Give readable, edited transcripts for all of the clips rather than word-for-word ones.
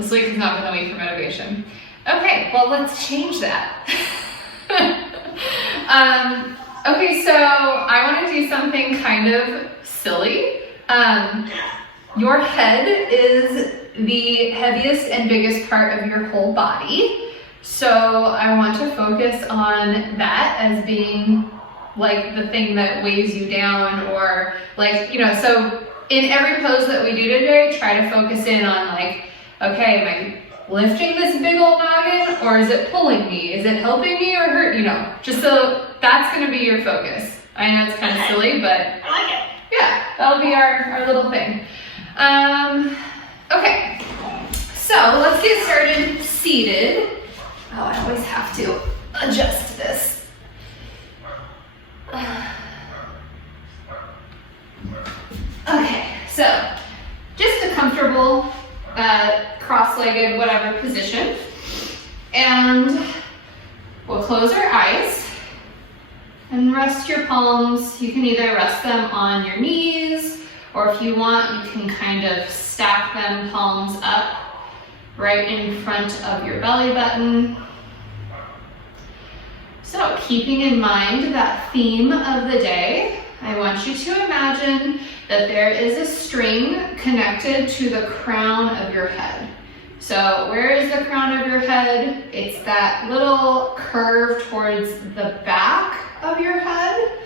This week has not been the week for motivation. Okay, well, let's change that. Okay, so I want to do something kind of silly. Your head is the heaviest and biggest part of your whole body. So I want to focus on that as being like the thing that weighs you down, or like, you know, so in every pose that we do today, try to focus in on like, okay, am I lifting this big old noggin, or is it pulling me? Is it helping me or hurt? You know, just so that's going to be your focus. I know it's kind of silly, but I like it. Yeah, that'll be our little thing. Okay, so let's get started seated. Oh, I always have to adjust this. Okay, so just a comfortable cross-legged whatever position, and we'll close our eyes and rest your palms. You can either rest them on your knees, or if you want, you can kind of stack them palms up right in front of your belly button. So keeping in mind that theme of the day, I want you to imagine that there is a string connected to the crown of your head. So where is the crown of your head? It's that little curve towards the back of your head.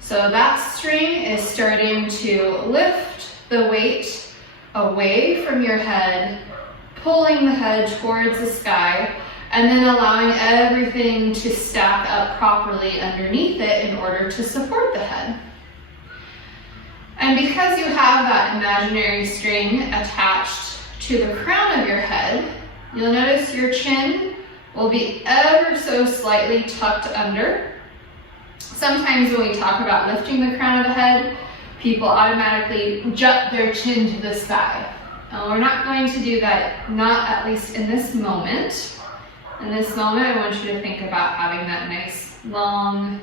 So that string is starting to lift the weight away from your head, pulling the head towards the sky, and then allowing everything to stack up properly underneath it in order to support the head. And because you have that imaginary string attached to the crown of your head, you'll notice your chin will be ever so slightly tucked under. Sometimes when we talk about lifting the crown of the head, people automatically jut their chin to the sky. And we're not going to do that, not at least in this moment. In this moment, I want you to think about having that nice, long,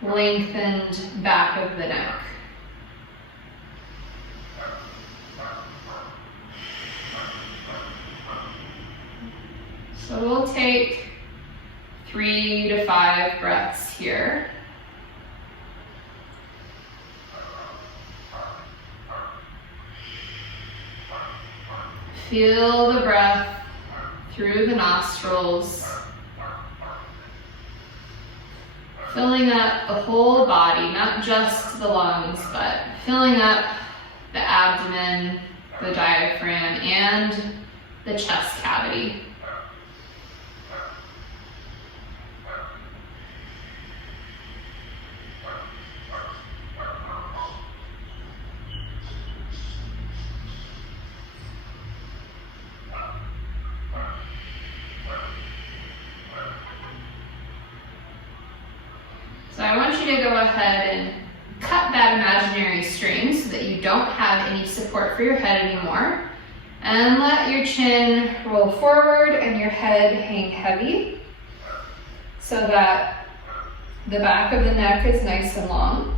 lengthened back of the neck. So we'll take 3 to 5 breaths here. Feel the breath through the nostrils, filling up the whole body, not just the lungs, but filling up the abdomen, the diaphragm, and the chest cavity. So I want you to go ahead and cut that imaginary string so that you don't have any support for your head anymore. And let your chin roll forward and your head hang heavy so that the back of the neck is nice and long.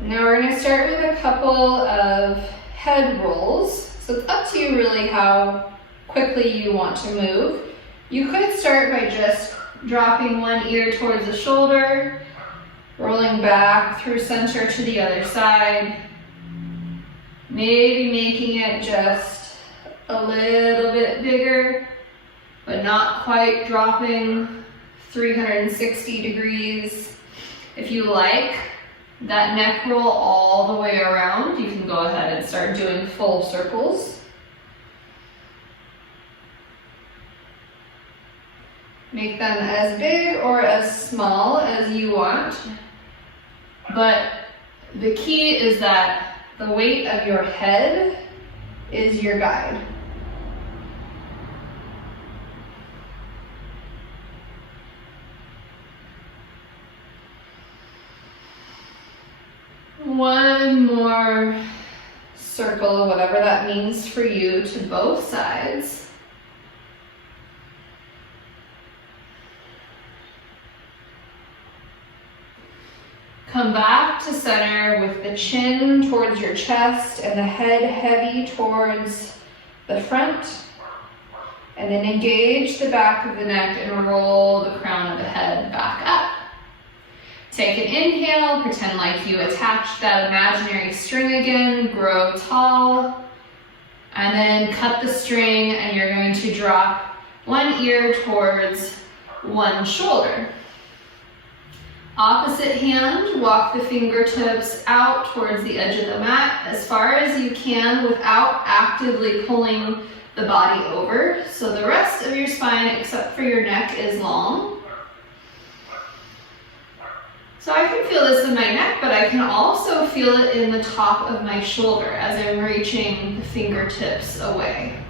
Now we're going to start with a couple of head rolls. So it's up to you really how quickly you want to move. You could start by just dropping one ear towards the shoulder, rolling back through center to the other side, maybe making it just a little bit bigger, but not quite dropping 360 degrees. If you like that neck roll all the way around, you can go ahead and start doing full circles. Make them as big or as small as you want, but the key is that the weight of your head is your guide. One more circle, whatever that means for you, to both sides. Come back back to center with the chin towards your chest and the head heavy towards the front. And then engage the back of the neck and roll the crown of the head back up. Take an inhale, pretend like you attached that imaginary string again, grow tall. And then cut the string and you're going to drop one ear towards one shoulder. Opposite hand, walk the fingertips out towards the edge of the mat as far as you can without actively pulling the body over. So the rest of your spine, except for your neck, is long. So I can feel this in my neck, but I can also feel it in the top of my shoulder as I'm reaching the fingertips away.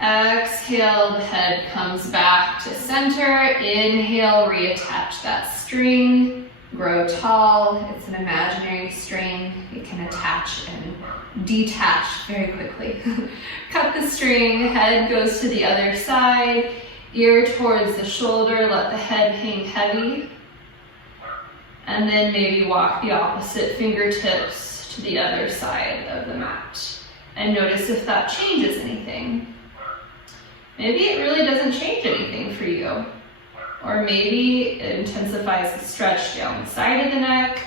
Exhale, the head comes back to center. Inhale, reattach that string. Grow tall. It's an imaginary string. It can attach and detach very quickly. Cut the string, head goes to the other side, ear towards the shoulder, let the head hang heavy. And then maybe walk the opposite fingertips to the other side of the mat. And notice if that changes anything. Maybe it really doesn't change anything for you. Or maybe it intensifies the stretch down the side of the neck.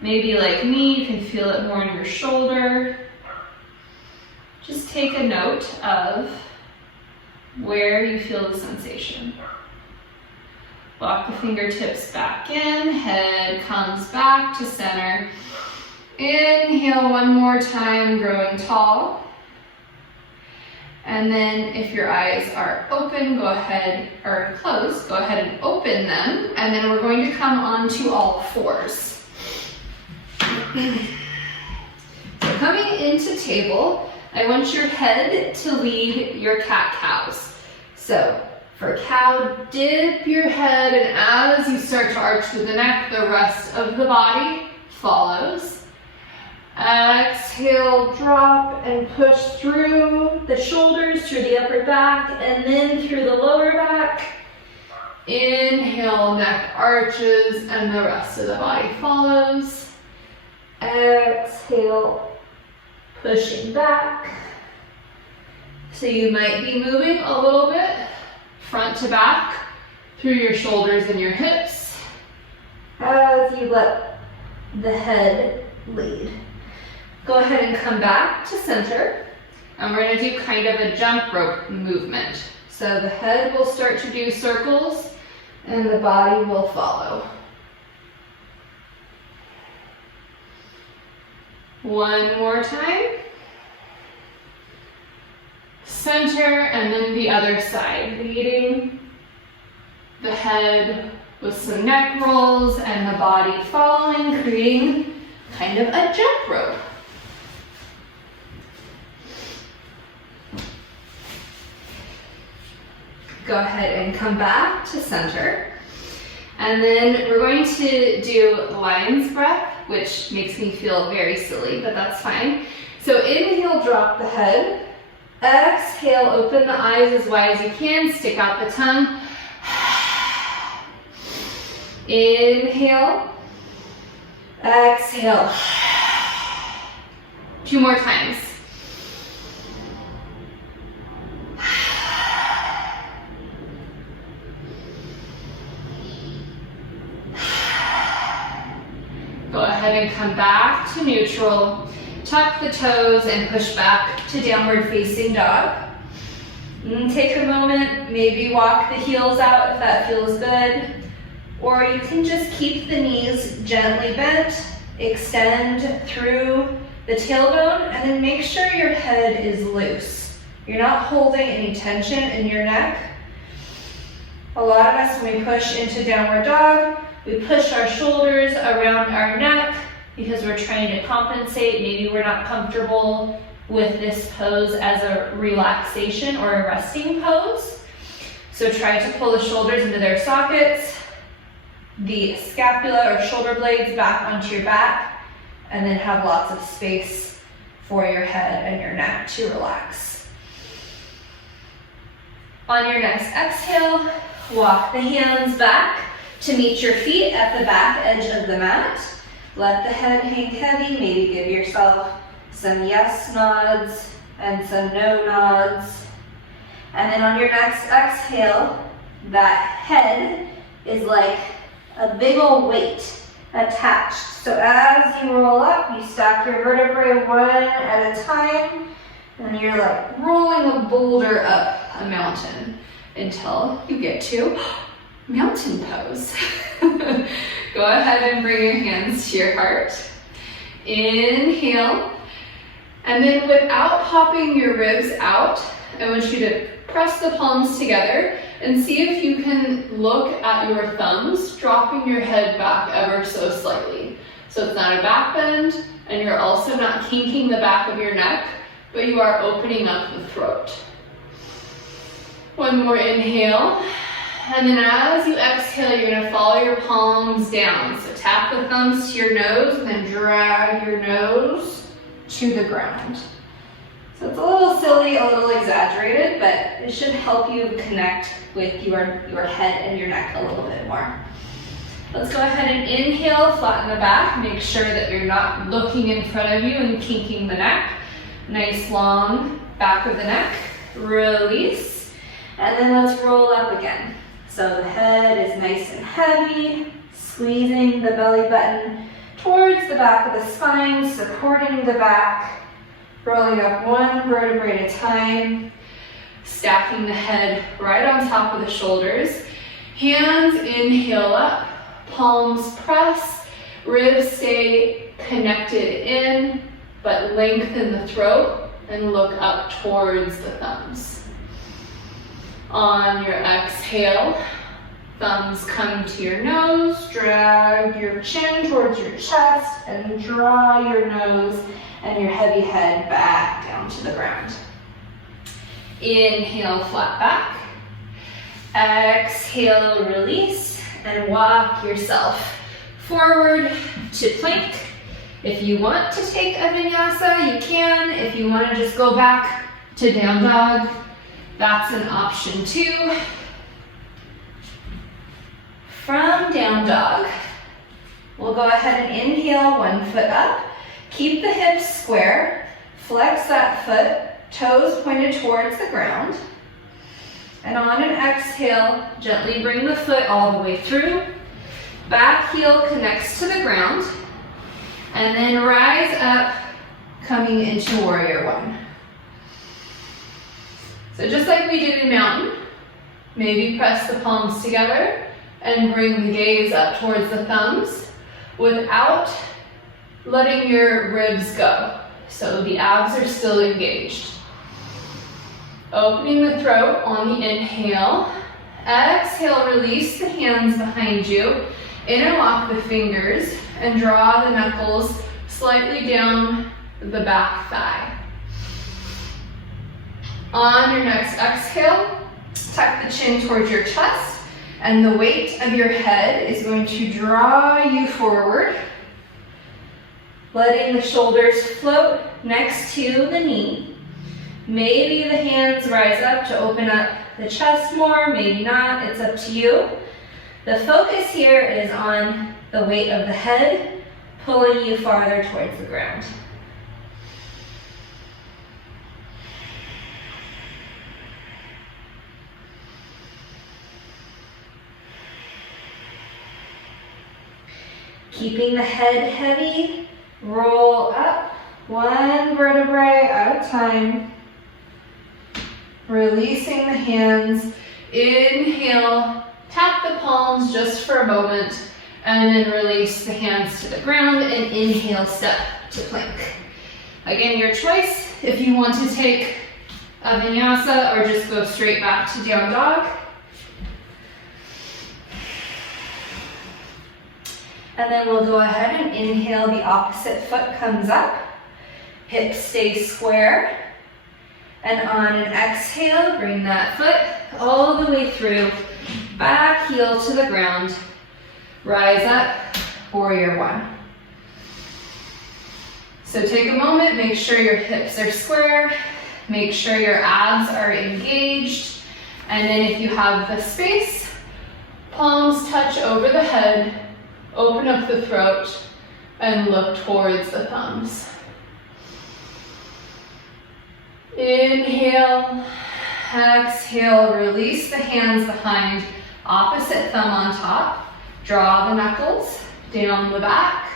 Maybe like me, you can feel it more in your shoulder. Just take a note of where you feel the sensation. Walk the fingertips back in, head comes back to center. Inhale one more time, growing tall. And then if your eyes are open, go ahead, or closed, go ahead and open them. And then we're going to come onto all fours. So coming into table, I want your head to lead your cat-cows. So for cow, dip your head, and as you start to arch through the neck, the rest of the body follows. Exhale, drop and push through the shoulders, through the upper back, and then through the lower back. Inhale, neck arches, and the rest of the body follows. Exhale, pushing back. So you might be moving a little bit front to back through your shoulders and your hips as you let the head lead. Go ahead and come back to center, and we're going to do kind of a jump rope movement. So the head will start to do circles and the body will follow. One more time. Center and then the other side, leading the head with some neck rolls and the body following, creating kind of a jump rope. Go ahead and come back to center. And then we're going to do lion's breath, which makes me feel very silly, but that's fine. So inhale, drop the head. Exhale, open the eyes as wide as you can, stick out the tongue. Inhale. Exhale. 2 more times. Go ahead and come back to neutral. Tuck the toes and push back to downward facing dog. And take a moment, maybe walk the heels out if that feels good. Or you can just keep the knees gently bent, extend through the tailbone, and then make sure your head is loose. You're not holding any tension in your neck. A lot of us, when we push into downward dog, we push our shoulders around our neck because we're trying to compensate. Maybe we're not comfortable with this pose as a relaxation or a resting pose. So try to pull the shoulders into their sockets, the scapula or shoulder blades back onto your back, and then have lots of space for your head and your neck to relax. On your next exhale, walk the hands back to meet your feet at the back edge of the mat. Let the head hang heavy. Maybe give yourself some yes nods and some no nods. And then on your next exhale, that head is like a big old weight attached. So as you roll up, you stack your vertebrae one at a time, and you're like rolling a boulder up a mountain until you get to mountain pose. Go ahead and bring your hands to your heart. Inhale, and then without popping your ribs out, I want you to press the palms together and see if you can look at your thumbs, dropping your head back ever so slightly. So it's not a back bend, and you're also not kinking the back of your neck, but you are opening up the throat. One more inhale, and then as you exhale, you're gonna follow your palms down. So tap the thumbs to your nose, and then drag your nose to the ground. So it's a little silly, a little exaggerated, but it should help you connect with your head and your neck a little bit more. Let's go ahead and inhale, flatten the back. Make sure that you're not looking in front of you and kinking the neck. Nice long back of the neck. Release. And then let's roll up again. So the head is nice and heavy, squeezing the belly button towards the back of the spine, supporting the back. Rolling up one vertebrae at a time, stacking the head right on top of the shoulders. Hands inhale up, palms press, ribs stay connected in, but lengthen the throat and look up towards the thumbs. On your exhale, thumbs come to your nose, drag your chin towards your chest, and draw your nose and your heavy head back down to the ground. Inhale, flat back. Exhale, release, and walk yourself forward to plank. If you want to take a vinyasa, you can. If you want to just go back to down dog, that's an option too. From down dog, we'll go ahead and inhale, one foot up. Keep the hips square, flex that foot, toes pointed towards the ground. And on an exhale, gently bring the foot all the way through. Back heel connects to the ground. And then rise up, coming into warrior one. So just like we did in mountain, maybe press the palms together and bring the gaze up towards the thumbs without letting your ribs go. So the abs are still engaged. Opening the throat on the inhale. Exhale, release the hands behind you. Interlock the fingers and draw the knuckles slightly down the back thigh. On your next exhale, tuck the chin towards your chest, and the weight of your head is going to draw you forward, letting the shoulders float next to the knee. Maybe the hands rise up to open up the chest more, maybe not, it's up to you. The focus here is on the weight of the head, pulling you farther towards the ground. Keeping the head heavy, roll up, one vertebrae at a time. Releasing the hands, inhale, tap the palms just for a moment, and then release the hands to the ground and inhale, step to plank. Again, your choice if you want to take a vinyasa or just go straight back to down dog. And then we'll go ahead and inhale, the opposite foot comes up, hips stay square. And on an exhale, bring that foot all the way through, back heel to the ground, rise up, warrior one. So take a moment, make sure your hips are square, make sure your abs are engaged, and then if you have the space, palms touch over the head, open up the throat, and look towards the thumbs. Inhale, exhale, release the hands behind, opposite thumb on top, draw the knuckles down the back,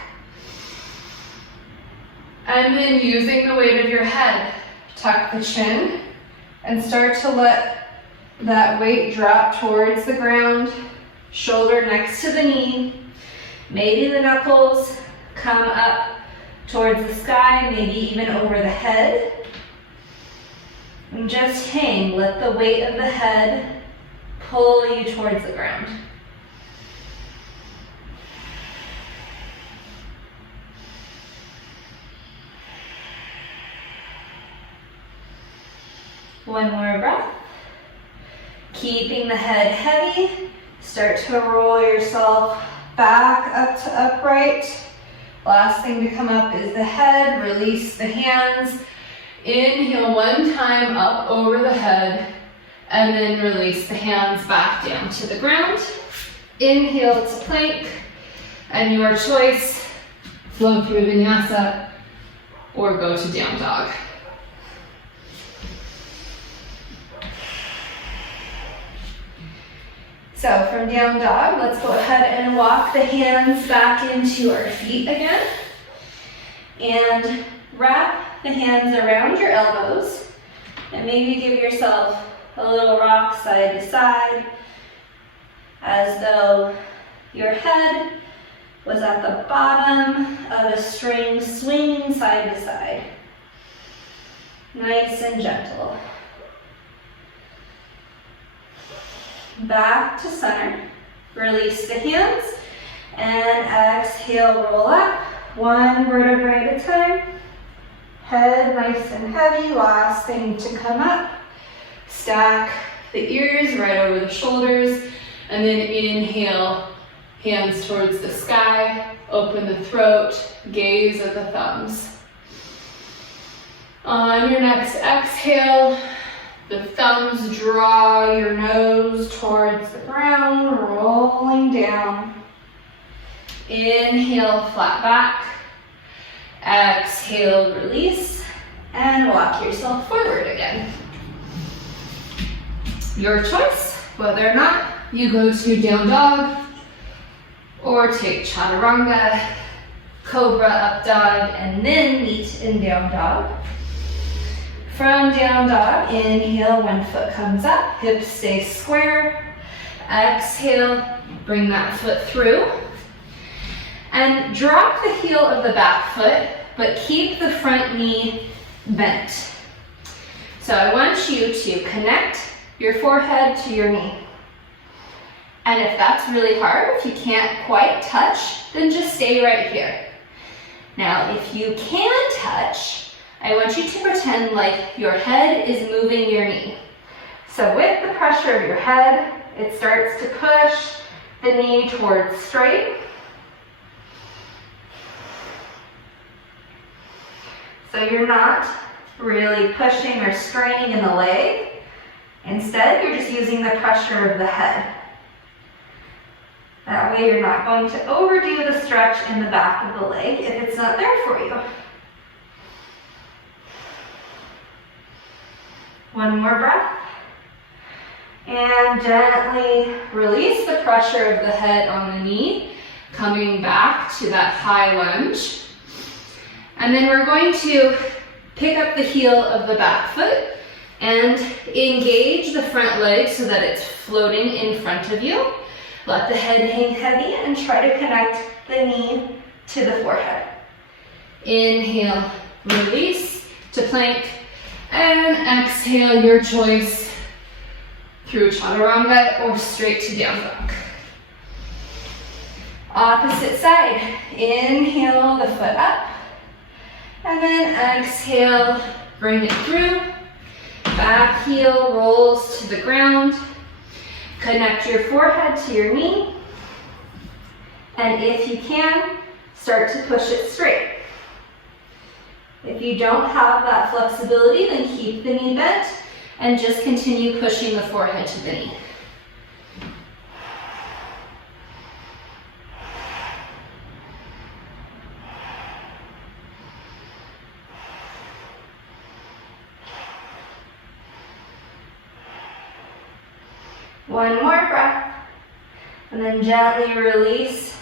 and then using the weight of your head, tuck the chin and start to let that weight drop towards the ground, shoulder next to the knee, maybe the knuckles come up towards the sky, maybe even over the head. And just hang, let the weight of the head pull you towards the ground. One more breath. Keeping the head heavy, start to roll yourself back up to upright. Last thing to come up is the head, release the hands. Inhale one time up over the head, and then release the hands back down to the ground. Inhale to plank, and your choice, flow through vinyasa or go to down dog. So from down dog, let's go ahead and walk the hands back into our feet again. And wrap the hands around your elbows. And maybe give yourself a little rock side to side, as though your head was at the bottom of a string swinging side to side. Nice and gentle. Back to center. Release the hands and exhale, roll up. One vertebrae at a time. Head nice and heavy. Last thing to come up. Stack the ears right over the shoulders, and then inhale, hands towards the sky, open the throat, gaze at the thumbs. On your next exhale, the thumbs draw your nose towards the ground, rolling down. Inhale, flat back. Exhale, release, and walk yourself forward again. Your choice, whether or not you go to down dog or take chaturanga, cobra, up dog, and then meet in down dog. From down dog, inhale, one foot comes up, hips stay square. Exhale, bring that foot through. And drop the heel of the back foot, but keep the front knee bent. So I want you to connect your forehead to your knee. And if that's really hard, if you can't quite touch, then just stay right here. Now, if you can touch, I want you to pretend like your head is moving your knee. So with the pressure of your head, it starts to push the knee towards straight. So you're not really pushing or straining in the leg. Instead, you're just using the pressure of the head. That way you're not going to overdo the stretch in the back of the leg if it's not there for you. One more breath. And gently release the pressure of the head on the knee, coming back to that high lunge. And then we're going to pick up the heel of the back foot and engage the front leg so that it's floating in front of you. Let the head hang heavy and try to connect the knee to the forehead. Inhale, release to plank, and exhale, your choice, through chaturanga or straight to down dog. Opposite side, inhale the foot up, and then exhale, bring it through. Back heel rolls to the ground. Connect your forehead to your knee. And if you can, start to push it straight. If you don't have that flexibility, then keep the knee bent and just continue pushing the forehead to the knee. One more breath, and then gently release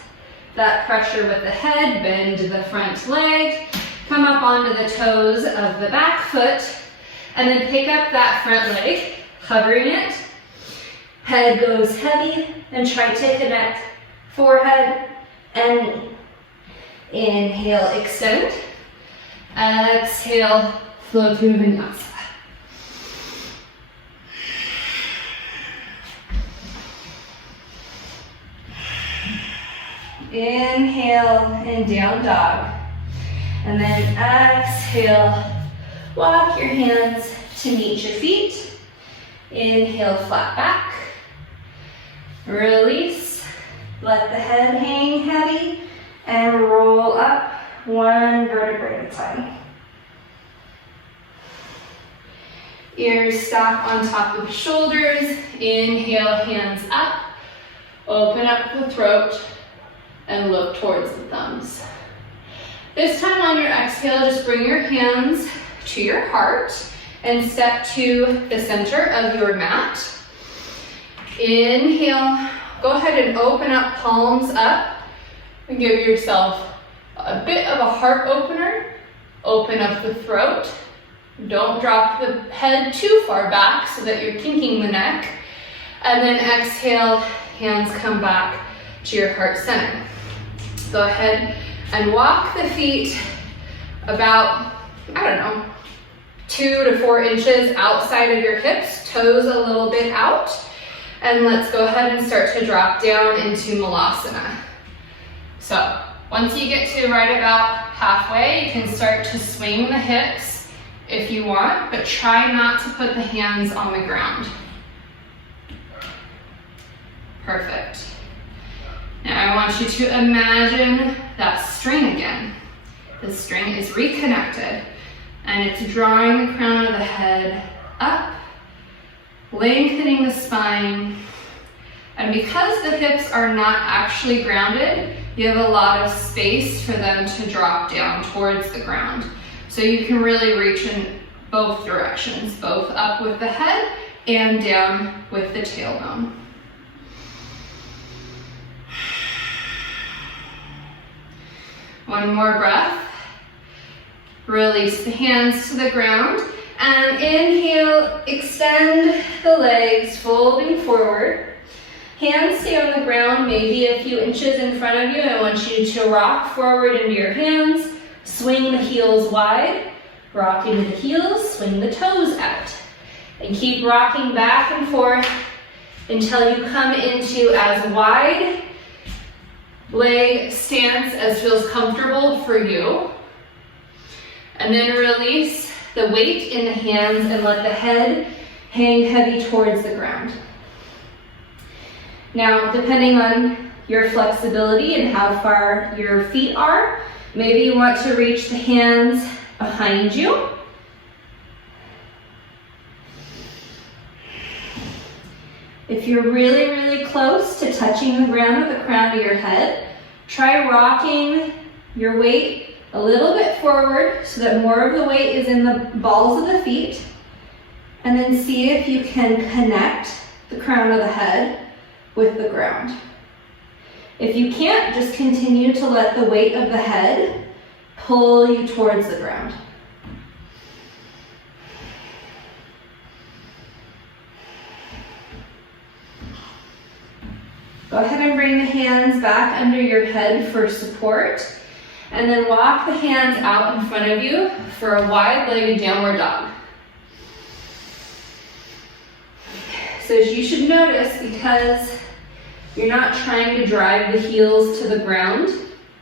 that pressure with the head, bend the front leg, come up onto the toes of the back foot, and then pick up that front leg, hovering it. Head goes heavy, and try to connect forehead and inhale, extend. Exhale, flow through vinyasa. Inhale and down dog. And then exhale, walk your hands to meet your feet. Inhale, flat back. Release, let the head hang heavy and roll up one vertebrae at a time. Ears stack on top of shoulders. Inhale, hands up. Open up the throat and look towards the thumbs. This time on your exhale, just bring your hands to your heart and step to the center of your mat. Inhale, go ahead and open up, palms up, and give yourself a bit of a heart opener. Open up the throat. Don't drop the head too far back so that you're kinking the neck. And then exhale, hands come back to your heart center. Go ahead and walk the feet about, 2 to 4 inches outside of your hips, toes a little bit out. And let's go ahead and start to drop down into Malasana. So once you get to right about halfway, you can start to swing the hips if you want, but try not to put the hands on the ground. Perfect. Now I want you to imagine that string again. The string is reconnected and it's drawing the crown of the head up, lengthening the spine. And because the hips are not actually grounded, you have a lot of space for them to drop down towards the ground. So you can really reach in both directions, both up with the head and down with the tailbone. One more breath. Release the hands to the ground and inhale, extend the legs, folding forward. Hands stay on the ground, maybe a few inches in front of you. I want you to rock forward into your hands, swing the heels wide, rock into the heels, swing the toes out. And keep rocking back and forth until you come into as wide leg stance as feels comfortable for you. And then release the weight in the hands and let the head hang heavy towards the ground. Now, depending on your flexibility and how far your feet are, maybe you want to reach the hands behind you. If you're really, really close to touching the ground with the crown of your head, try rocking your weight a little bit forward so that more of the weight is in the balls of the feet. And then see if you can connect the crown of the head with the ground. If you can't, just continue to let the weight of the head pull you towards the ground. Go ahead and bring the hands back under your head for support, and then walk the hands out in front of you for a wide-legged downward dog. So you should notice, because you're not trying to drive the heels to the ground,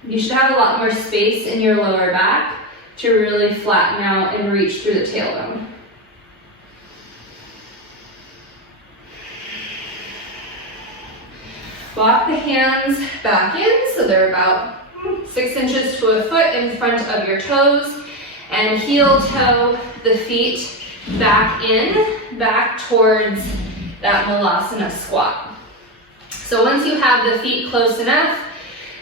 you should have a lot more space in your lower back to really flatten out and reach through the tailbone. Walk the hands back in so they're about 6 inches to a foot in front of your toes, and heel toe the feet back in, back towards that malasana squat. So once you have the feet close enough,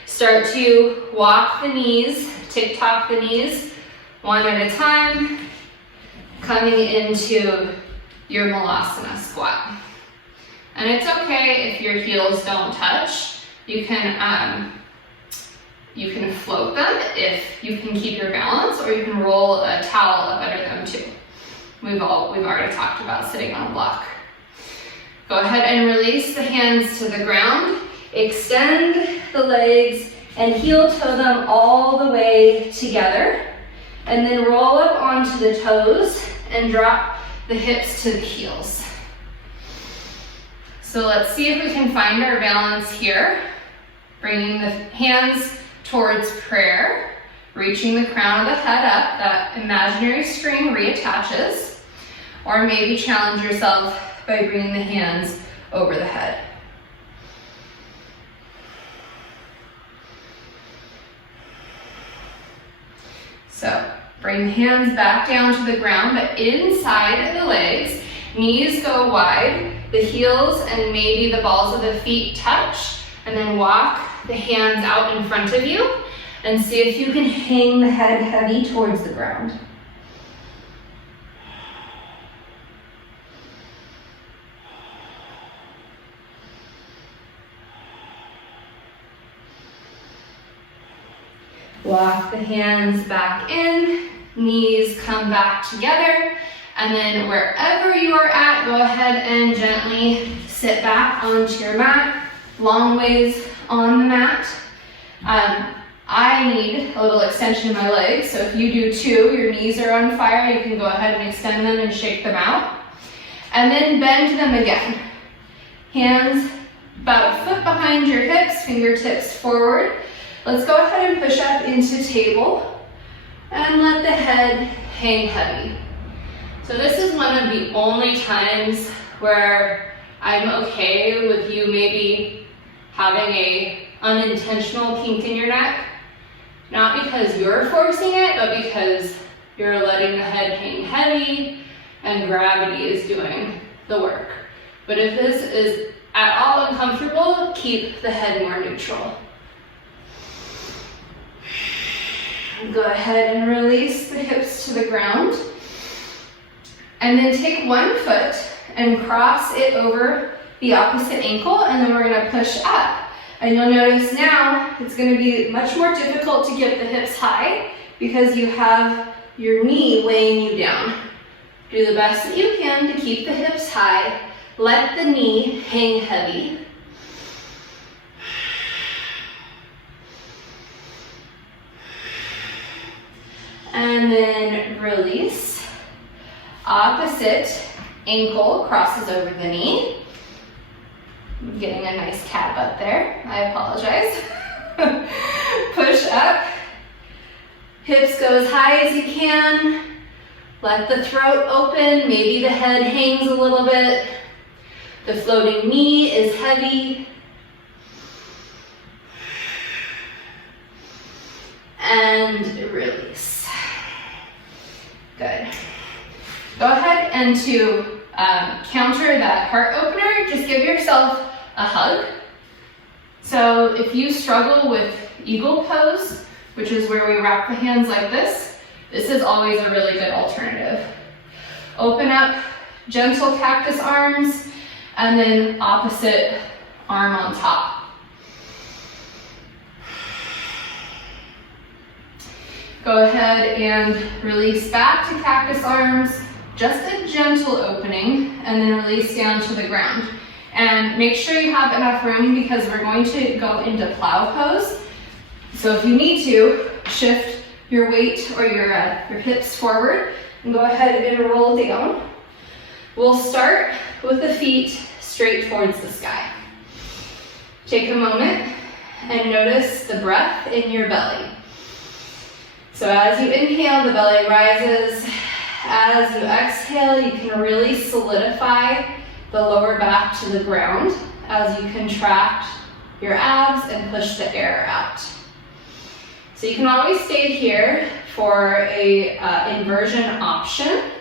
start to walk the knees, tick-tock the knees, one at a time, coming into your malasana squat. And it's okay if your heels don't touch. You can float them if you can keep your balance, or you can roll a towel up under them too. We've already talked about sitting on a block. Go ahead and release the hands to the ground. Extend the legs and heel toe them all the way together. And then roll up onto the toes and drop the hips to the heels. So let's see if we can find our balance here. Bringing the hands towards prayer, reaching the crown of the head up, that imaginary string reattaches, or maybe challenge yourself by bringing the hands over the head. So bring the hands back down to the ground, but inside of the legs, knees go wide, the heels and maybe the balls of the feet touch, and then walk the hands out in front of you and see if you can hang the head heavy towards the ground. Walk the hands back in, knees come back together, and then wherever you are at, go ahead and gently sit back onto your mat, long ways on the mat. I need a little extension in my legs, so if you do too, your knees are on fire, you can go ahead and extend them and shake them out. And then bend them again. Hands about a foot behind your hips, fingertips forward. Let's go ahead and push up into table and let the head hang heavy. So this is one of the only times where I'm okay with you maybe having a unintentional kink in your neck. Not because you're forcing it, but because you're letting the head hang heavy and gravity is doing the work. But if this is at all uncomfortable, keep the head more neutral. Go ahead and release the hips to the ground. And then take one foot and cross it over the opposite ankle, and then we're going to push up. And you'll notice now it's going to be much more difficult to get the hips high because you have your knee weighing you down. Do the best that you can to keep the hips high. Let the knee hang heavy. And then release. Opposite ankle crosses over the knee. I'm getting a nice cat butt there. I apologize. Push up. Hips go as high as you can. Let the throat open. Maybe the head hangs a little bit. The floating knee is heavy. And release. Good. Go ahead and to counter that heart opener, just give yourself a hug. So if you struggle with eagle pose, which is where we wrap the hands like this is always a really good alternative. Open up, gentle cactus arms, and then opposite arm on top. Go ahead and release back to cactus arms, just a gentle opening, and then release down to the ground. And make sure you have enough room because we're going to go into plow pose. So if you need to, shift your weight or your hips forward and go ahead and roll down. We'll start with the feet straight towards the sky. Take a moment and notice the breath in your belly. So as you inhale, the belly rises. As you exhale, you can really solidify the lower back to the ground as you contract your abs and push the air out. So you can always stay here for a inversion option.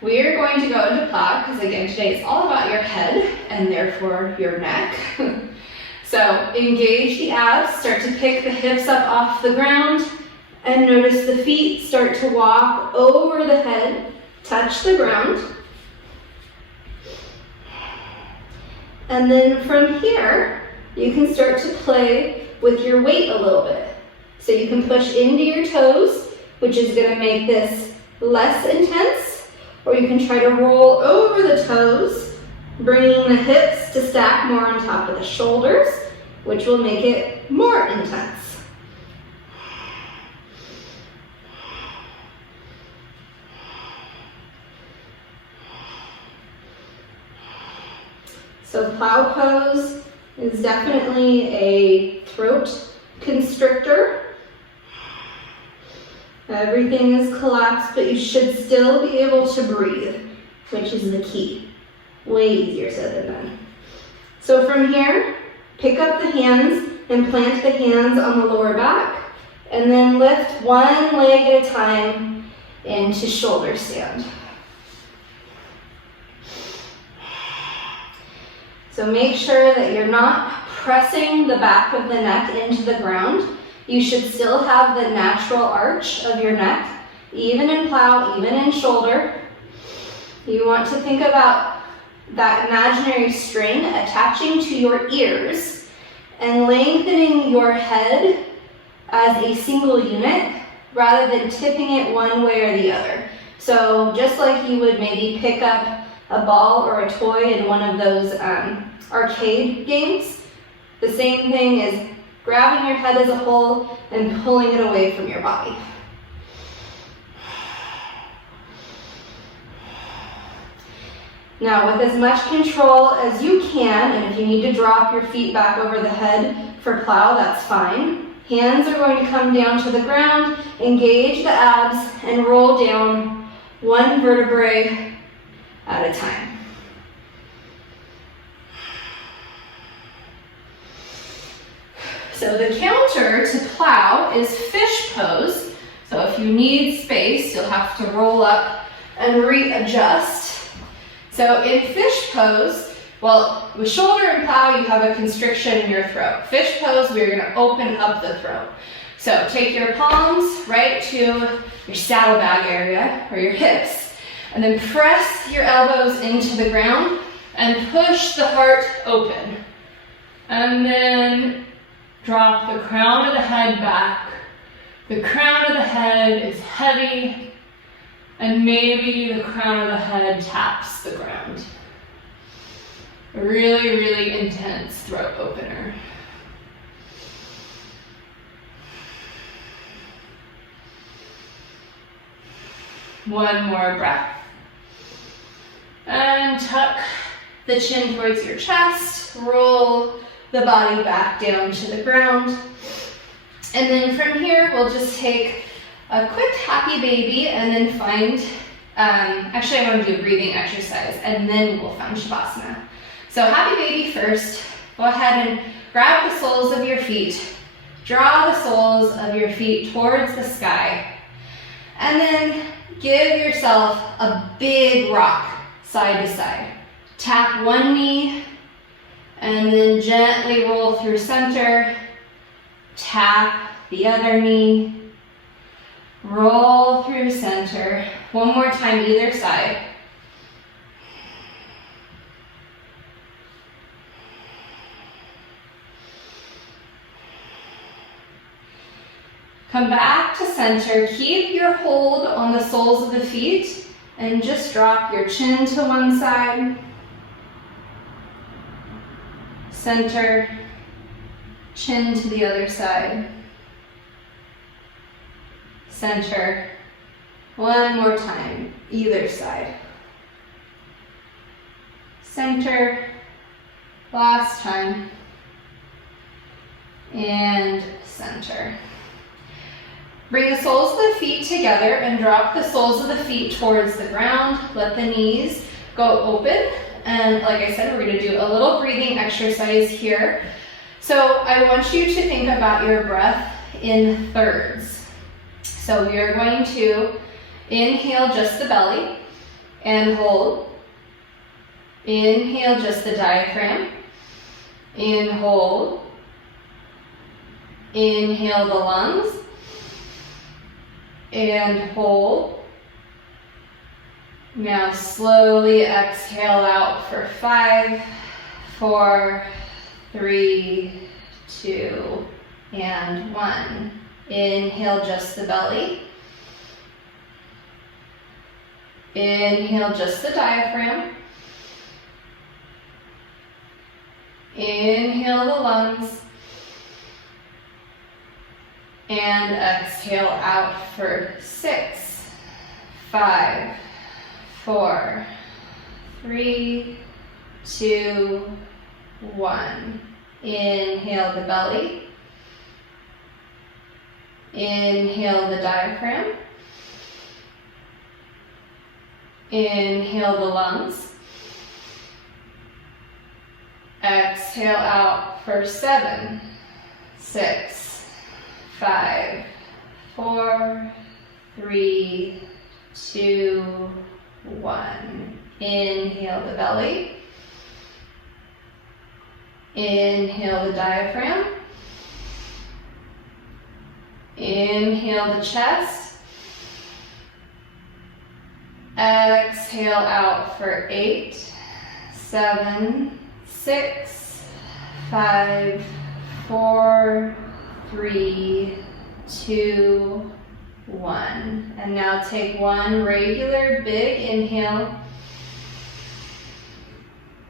We are going to go into plow because again, today is all about your head and therefore your neck. So engage the abs, start to pick the hips up off the ground, and notice the feet start to walk over the head, touch the ground. And then from here, you can start to play with your weight a little bit. So you can push into your toes, which is going to make this less intense, or you can try to roll over the toes, bringing the hips to stack more on top of the shoulders, which will make it more intense. So plow pose is definitely a throat constrictor. Everything is collapsed, but you should still be able to breathe, which is the key. Way easier said than done. So from here, pick up the hands and plant the hands on the lower back, and then lift one leg at a time into shoulder stand. So make sure that you're not pressing the back of the neck into the ground. You should still have the natural arch of your neck, even in plow, even in shoulder. You want to think about that imaginary string attaching to your ears and lengthening your head as a single unit rather than tipping it one way or the other. So just like you would maybe pick up a ball or a toy in one of those arcade games, the same thing is grabbing your head as a whole and pulling it away from your body. Now, with as much control as you can, and if you need to drop your feet back over the head for plow, that's fine. Hands are going to come down to the ground, engage the abs, and roll down one vertebrae at a time. So the counter to plow is fish pose. So if you need space, you'll have to roll up and readjust. So in fish pose, well, with shoulder and plow, you have a constriction in your throat. Fish pose, we're gonna open up the throat. So take your palms right to your saddlebag area, or your hips, and then press your elbows into the ground and push the heart open. And then drop the crown of the head back. The crown of the head is heavy, and maybe the crown of the head taps the ground. A really, really intense throat opener. One more breath. And tuck the chin towards your chest, roll the body back down to the ground. And then from here, we'll just take a quick happy baby and then find, actually I want to do a breathing exercise and then we'll find Shavasana. So happy baby first, go ahead and grab the soles of your feet, draw the soles of your feet towards the sky, and then give yourself a big rock side to side. Tap one knee, and then gently roll through center, tap the other knee, roll through center. One more time either side. Come back to center, keep your hold on the soles of the feet, and just drop your chin to one side. Center, chin to the other side. Center, one more time, either side. Center, last time, and center. Bring the soles of the feet together and drop the soles of the feet towards the ground. Let the knees go open. And like I said, we're going to do a little breathing exercise here. So I want you to think about your breath in thirds. So we are going to inhale just the belly and hold. Inhale just the diaphragm. In, hold. Inhale the lungs. And hold. Now slowly exhale out for 5, 4, 3, 2, and 1. Inhale just the belly. Inhale just the diaphragm. Inhale the lungs. And exhale out for 6, 5, 4, 3, 2, 1. Inhale the belly. Inhale the diaphragm. Inhale the lungs. Exhale out for 7, 6, 5, 4, 3, 2, 1. Inhale the belly. Inhale the diaphragm. Inhale the chest. Exhale out for 8, 7, 6, 5, 4, 3, 2, 1. And now take one regular big inhale.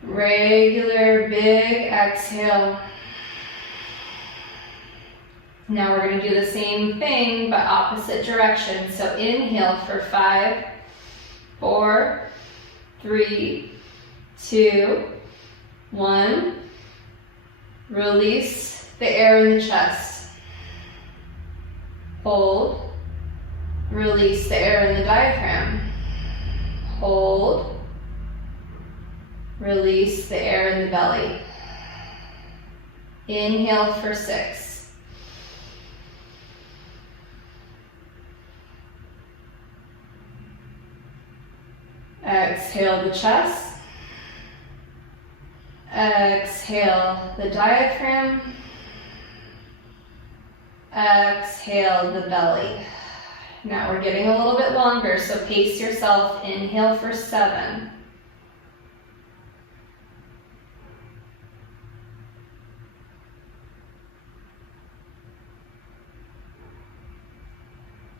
Regular big exhale. Now we're going to do the same thing but opposite direction. So inhale for 5, 4, 3, 2, 1. Release the air in the chest. Hold. Release the air in the diaphragm. Hold. Release the air in the belly. Inhale for 6. Exhale the chest. Exhale the diaphragm. Exhale the belly. Now we're getting a little bit longer, so pace yourself. Inhale for 7.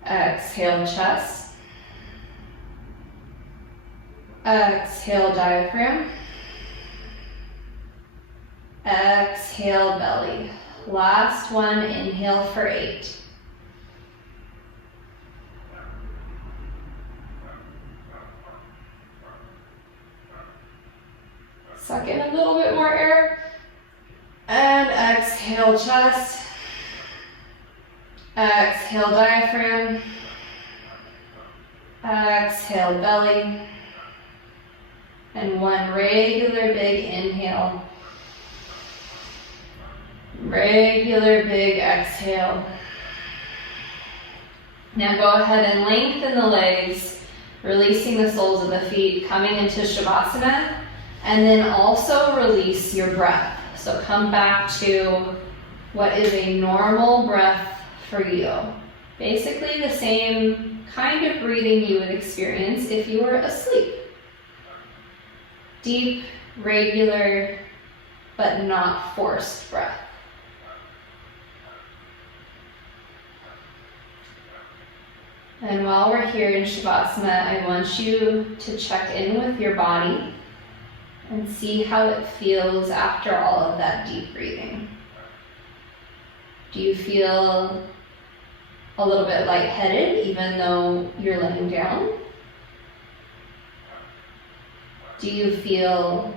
Exhale chest. Exhale diaphragm. Exhale belly. Last one, inhale for 8. Suck in a little bit more air. And exhale chest. Exhale diaphragm. Exhale belly. And one regular big inhale. Regular big exhale. Now go ahead and lengthen the legs, releasing the soles of the feet, coming into Shavasana, and then also release your breath. So come back to what is a normal breath for you. Basically the same kind of breathing you would experience if you were asleep. Deep, regular, but not forced breath. And while we're here in Shavasana, I want you to check in with your body and see how it feels after all of that deep breathing. Do you feel a little bit lightheaded even though you're laying down? Do you feel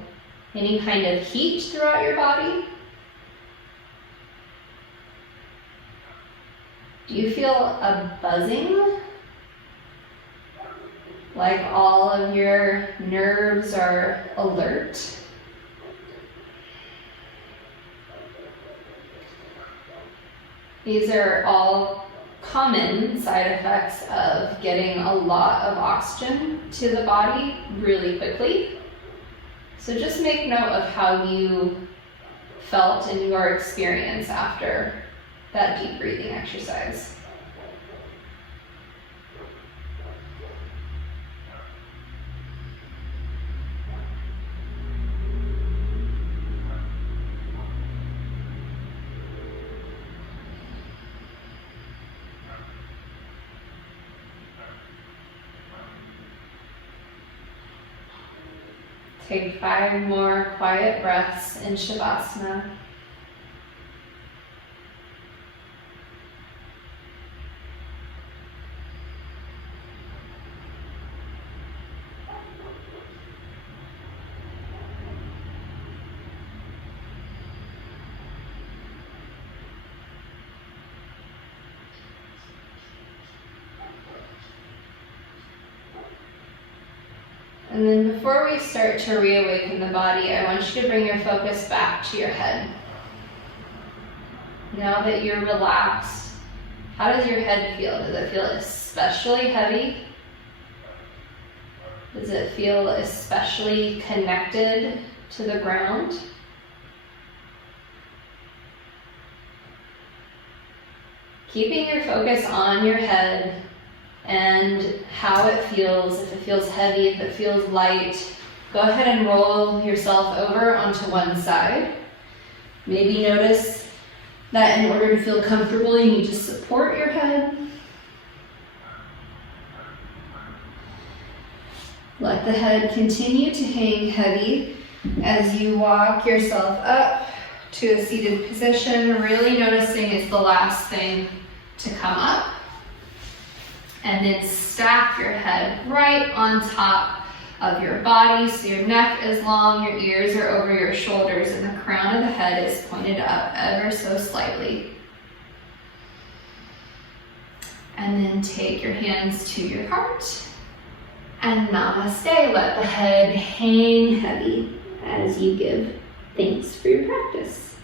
any kind of heat throughout your body? Do you feel a buzzing? Like all of your nerves are alert? These are all common side effects of getting a lot of oxygen to the body really quickly. So just make note of how you felt in your experience after that deep breathing exercise. Take 5 more quiet breaths in Shavasana. And then before we start to reawaken the body, I want you to bring your focus back to your head. Now that you're relaxed, how does your head feel? Does it feel especially heavy? Does it feel especially connected to the ground? Keeping your focus on your head and how it feels, if it feels heavy, if it feels light. Go ahead and roll yourself over onto one side. Maybe notice that in order to feel comfortable, you need to support your head. Let the head continue to hang heavy as you walk yourself up to a seated position, really noticing it's the last thing to come up. And then stack your head right on top of your body so your neck is long, your ears are over your shoulders, and the crown of the head is pointed up ever so slightly. And then take your hands to your heart and namaste. Let the head hang heavy as you give thanks for your practice.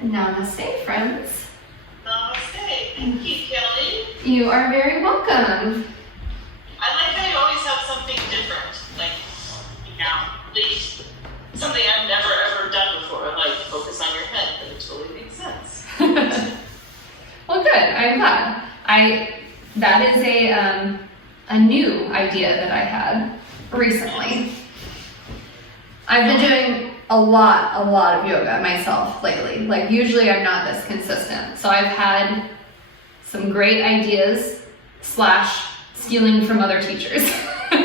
Namaste, friends. Namaste. Thank you, Kelly. You are very welcome. I like how you always have something different, like, at least something I've never ever done before, like focus on your head, but it totally makes sense. Well, good. I'm glad. That is a new idea that I had recently. I've been doing a lot of yoga myself lately. Like, usually I'm not this consistent. So I've had some great ideas / stealing from other teachers. We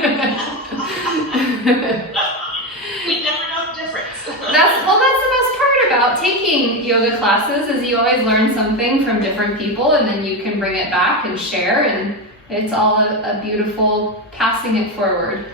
never know the difference. That's the best part about taking yoga classes is you always learn something from different people, and then you can bring it back and share, and it's all a beautiful passing it forward.